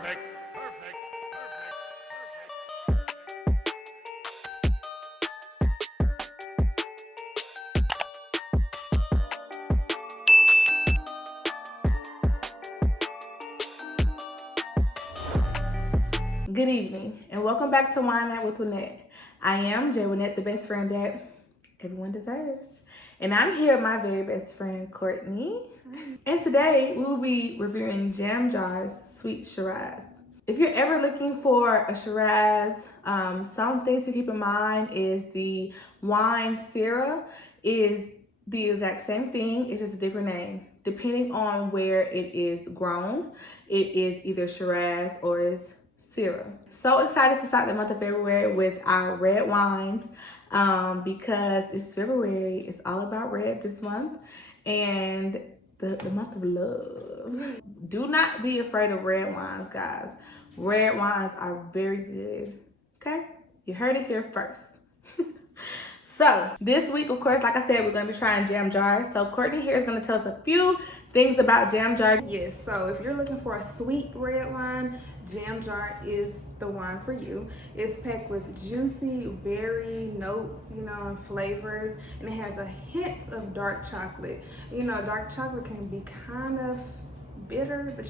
Perfect. Perfect. Good evening, and welcome back to Wine Night with Wennette. I am J.Wennette, the best friend that everyone deserves. And I'm here with my very best friend, Courtney. And today, we will be reviewing Jam Jar's Sweet Shiraz. If you're ever looking for a Shiraz, some things to keep in mind is the wine Syrah is the exact same thing, it's just a different name. Depending on where it is grown, it is either Shiraz or is Syrah. So excited to start the month of February with our red wines because it's February. It's all about red this month and the month of love. Do not be afraid of red wines, guys. Red wines are very good. Okay? You heard it here first. So this week, of course, like I said, we're going to be trying Jam Jar. So Courtney here is going to tell us a few things about Jam Jar. Yes, so if you're looking for a sweet red wine, Jam Jar is the wine for you. It's packed with juicy berry notes, and flavors, and it has a hint of dark chocolate. Dark chocolate can be kind of bitter, but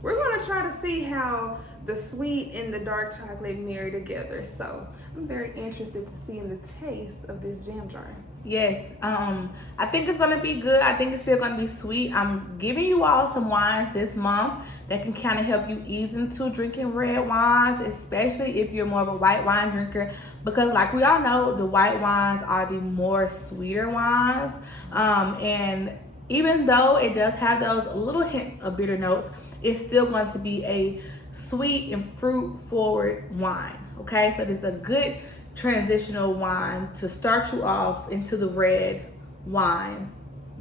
we're going to try to see how the sweet and the dark chocolate marry together. So I'm very interested to see the taste of this Jam Jar. Yes, I think it's gonna be good. I think it's still gonna be sweet. I'm giving you all some wines this month that can kind of help you ease into drinking red wines, especially if you're more of a white wine drinker, because like we all know, the white wines are the more sweeter wines. And even though it does have those little hint of bitter notes, it's still going to be a sweet and fruit forward wine. Okay, so this is a good transitional wine to start you off into the red wine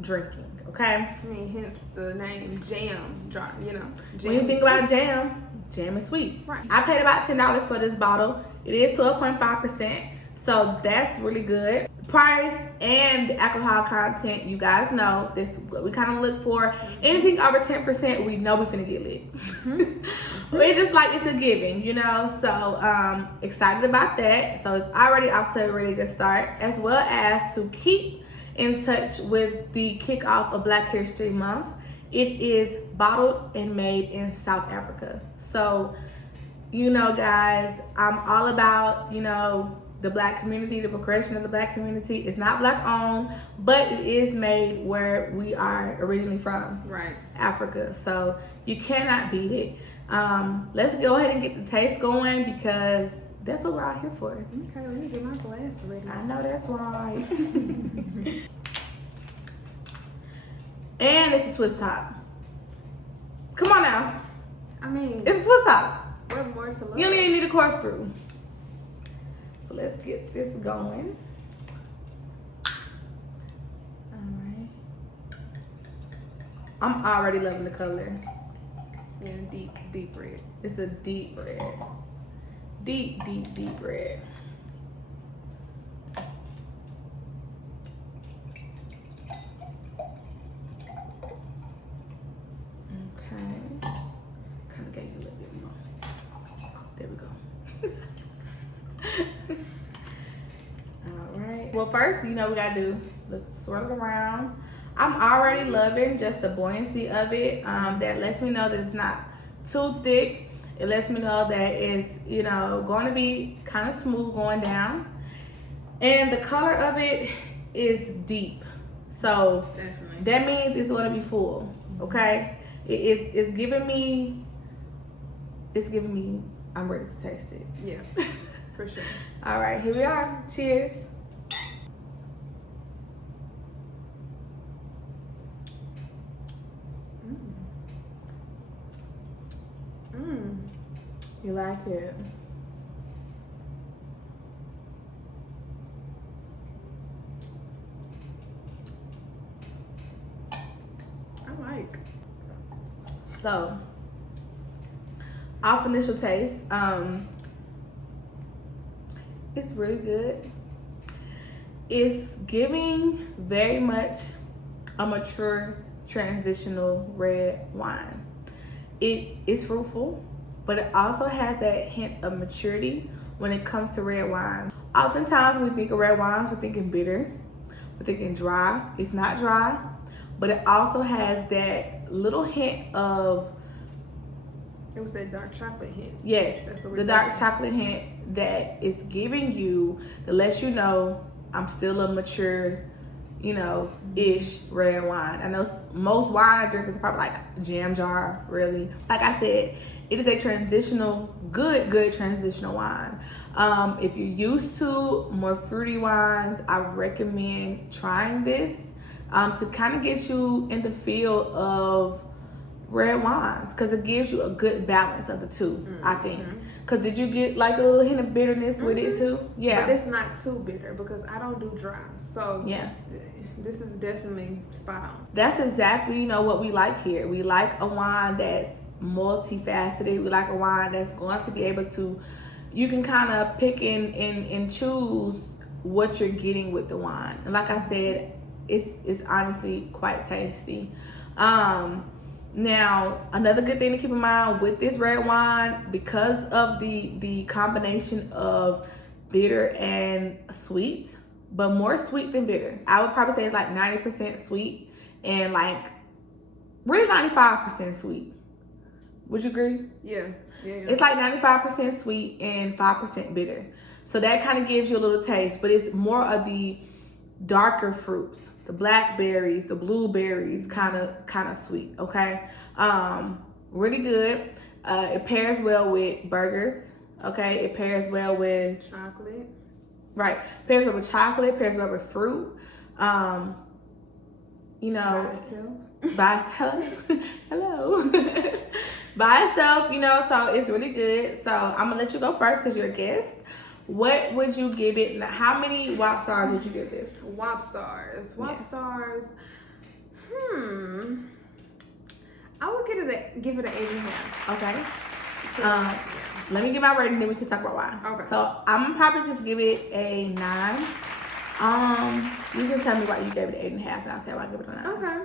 drinking. Okay, Hence the name Jam Jar. Jam when you think about jam is sweet. Right. I paid about $10 for this bottle. It is 12.5%, so that's really good. Price and the alcohol content, you guys know this, what we kind of look for. Anything over 10%, we know we finna get lit. We're just like, it's a given, so excited about that. So it's already off to a really good start, as well as to keep in touch with the kickoff of Black History Month. It is bottled and made in South Africa. So guys, I'm all about the Black community, the progression of the Black community. It's not Black owned, but it is made where we are originally from, right? Africa. So you cannot beat it. Let's go ahead and get the taste going because that's what we're out here for. Okay, let me get my glass ready. I know that's right. And it's a twist top. Come on now. It's a twist top. What more to love? You don't even need a corkscrew. So let's get this going. All right. I'm already loving the color. Yeah, deep red. It's a deep red. Deep red. Okay. Kind of gave you a little bit more. There we go. All right. Well, first, we gotta do, let's swirl it around. I'm already loving just the buoyancy of it. That lets me know that it's not too thick. It lets me know that it's, going to be kind of smooth going down. And the color of it is deep. So definitely, that means it's going to be full. Okay. It's giving me, I'm ready to taste it. Yeah, for sure. All right, here we are. Cheers. You like it? I like. So, off initial taste, it's really good. It's giving very much a mature transitional red wine. It is fruitful. but it also has that hint of maturity when it comes to red wine. Oftentimes when we think of red wines, we're thinking bitter, we're thinking dry. It's not dry, but it also has that little hint of, it was that dark chocolate hint. yes, the dark chocolate hint that is giving you, that lets you know I'm still a mature, you know, ish red wine. I know most wine drinkers are probably like jam jar, really. Like I said, it is a transitional, good transitional wine. If you're used to more fruity wines, I recommend trying this to kind of get you in the feel of red wines, because it gives you a good balance of the two, I think. Because did you get like a little hint of bitterness with it too? Yeah. But it's not too bitter because I don't do dry. So yeah, this is definitely spot on. That's exactly, you know, what we like here. We like a wine that's multifaceted. We like a wine that's going to be able to, you can kind of pick and choose what you're getting with the wine. And like I said, it's honestly quite tasty. Now, another good thing to keep in mind with this red wine, because of the combination of bitter and sweet, but more sweet than bitter. I would probably say it's like 90% sweet and like really 95% sweet. Would you agree? Yeah. It's like 95% sweet and 5% bitter. So that kind of gives you a little taste, but it's more of the darker fruits, the blackberries, the blueberries, kind of sweet. Okay, really good. It pairs well with burgers. Okay, it pairs well with chocolate. Right, pairs well with chocolate. Pairs well with fruit. You know, by itself. Hello. By itself, you know. So it's really good. So I'm gonna let you go first because you're a guest. What would you give it? How many WAP stars would you give this? WAP stars. WAP stars. I would give it an 8.5. Okay. Let me get my rating, then we can talk about why. Okay. So I'm probably just give it a 9. You can tell me why you gave it an 8.5, and I'll say why I give it a 9. Okay.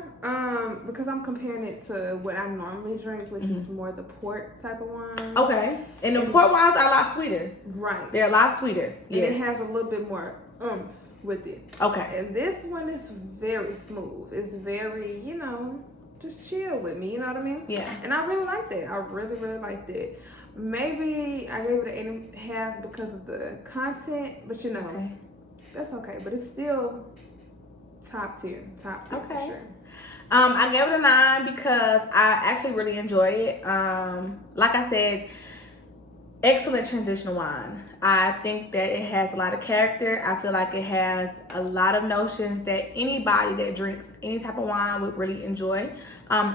Because I'm comparing it to what I normally drink, which is more the port type of wines. Okay. And the port wines are a lot sweeter. Right. They're a lot sweeter. Yes. And it has a little bit more oomph with it. Okay. And this one is very smooth. It's very, you know, just chill with me. You know what I mean? Yeah. And I really like that. I really liked it. Maybe I gave it an 8.5 because of the content, but you know, that's okay. But it's still top tier for sure. I gave it a 9 because I actually really enjoy it. Like I said, excellent transitional wine. I think that it has a lot of character. I feel like it has a lot of notions that anybody that drinks any type of wine would really enjoy.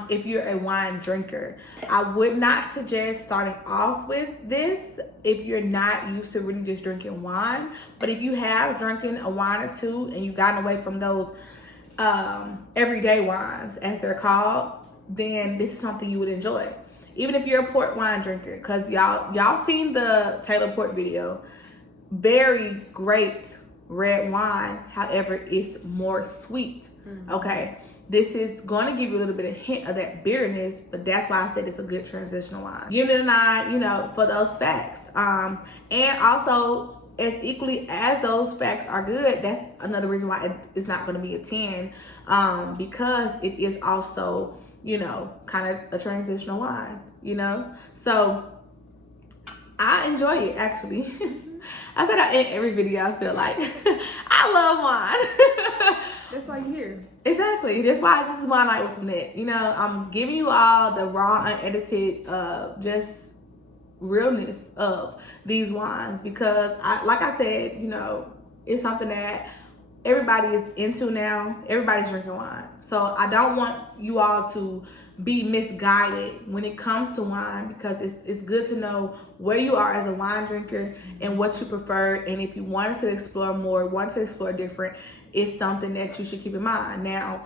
If you're a wine drinker, I would not suggest starting off with this if you're not used to really just drinking wine. But if you have drinking a wine or two and you've gotten away from those everyday wines, as they're called, then this is something you would enjoy. Even if you're a port wine drinker, because y'all seen the Taylor Port video. Very great red wine, however, it's more sweet. Okay, this is going to give you a little bit of hint of that bitterness, but that's why I said it's a good transitional wine. Give it a 9, you know, for those facts. And also, as equally as those facts are good, that's another reason why it's not going to be a 10, because it is also, you know, kind of a transitional wine, you know? So I enjoy it, actually. I said that in every video, I feel like. I love wine. That's why you're here. Exactly. That's why this is Wine Night with Wennette. You know, I'm giving you all the raw, unedited, just realness of these wines, because like I said, you know, it's something that everybody is into now. Everybody's drinking wine. So I don't want you all to be misguided when it comes to wine, because it's good to know where you are as a wine drinker and what you prefer. And if you wanted to explore more, want to explore different, it's something that you should keep in mind. Now,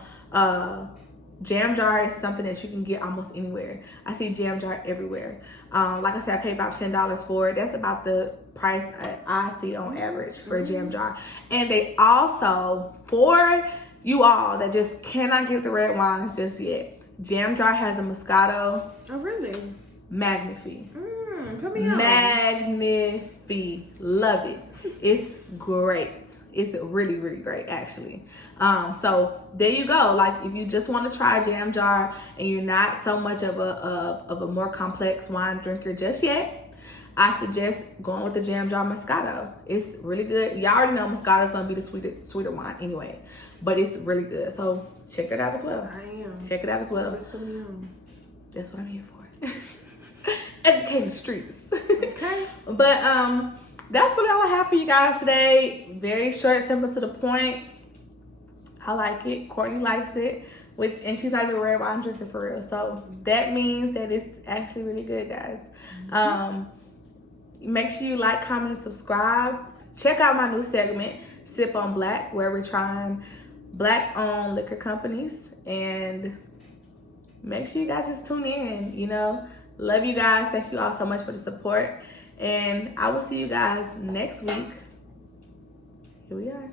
jam jar is something that you can get almost anywhere. I see jam jar everywhere. Like I said, I paid about $10 for it. That's about the price I see on average for a jam jar. And they also, for you all that just cannot get the red wines just yet, jam jar has a Moscato. Oh, really? Magnifique. Put me on. Magnifique. Love it. It's great. It's really, really great, actually. So there you go. Like, if you just want to try Jam Jar and you're not so much of a more complex wine drinker just yet, I suggest going with the Jam Jar Moscato. It's really good. Y'all already know Moscato is going to be the sweeter wine anyway, but it's really good. So check that out as well. I am. Check it out as well. Just put me on. That's what I'm here for. Educating the streets. Okay. But that's really all I have for you guys today. Very short, simple, to the point. I like it. Courtney likes it. And she's not even a red wine drinker for real. So that means that it's actually really good, guys. Make sure you like, comment, and subscribe. Check out my new segment, Sip on Black, where we're trying Black-owned liquor companies. And make sure you guys just tune in, you know. Love you guys. Thank you all so much for the support. And I will see you guys next week. Here we are.